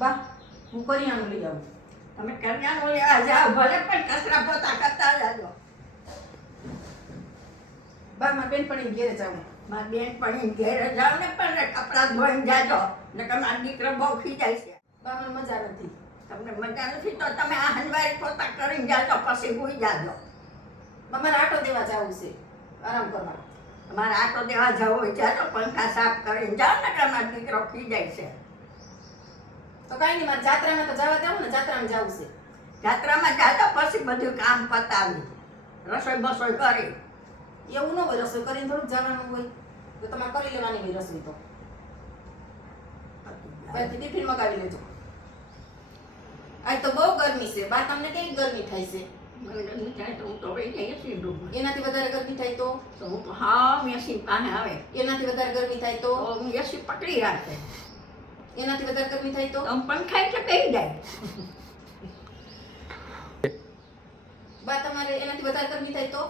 બા હું કરિયાણું લઈ આવું. તમે કરિયાણું લેવા જાઓ ભલે પણ કચરા પોતા કરતા જાજો. બા મારા બેનપણીને ઘેરે જાઉં. મારી બેનપણી ઘેરે જાઓ ને પણ કપડાં ધોઈને જાજો ને મારો દીકરો બહુ ખીજાય છે. બા મને મજા નથી. તમને મજા નથી તો તમે આ હંજવારી પોતા કરીને જાજો પછી ભૂઈ જાજો. બા મારે આટો દેવા જવું છે આરામ કરવા. તમારે આટો દેવા જવું હોય જાજો પંખા સાફ કરીને જાઓ ને મારો દીકરો ખીજાય છે. તો કાંઈ નહીં મારે જાત્રામાં તો જવા દેવું ને જાત્રામાં જવું છે. જાત્રામાં જાજો પછી બધું કામ પતાવી રસોઈ બસોઈ કરી. એવું ન હોય રસોઈ કરીને થોડુંક જવાનું હોય તો તમારે કરી લેવાની હોય રસોઈ તો. પછી ટિફિન મગાવી લેજો. આજ તો બહુ ગરમી છે બા તમને કેવી ગરમી થાય છે? મને ગરમી થાય તો હું તો વહી જઈએ છીએ રૂમમાં. એનાથી વધારે ગરમી થાય તો? તો હું તો હા મેસી પાસે આવે એનાથી વધારે ગરમી થાય તો? તો હું એસી પકડી રાખે એનાથી વધારે ગરમી થાય તો? તો હું પંખા એટલે બેસી જાય. બા તમારે એનાથી વધારે ગરમી થાય તો?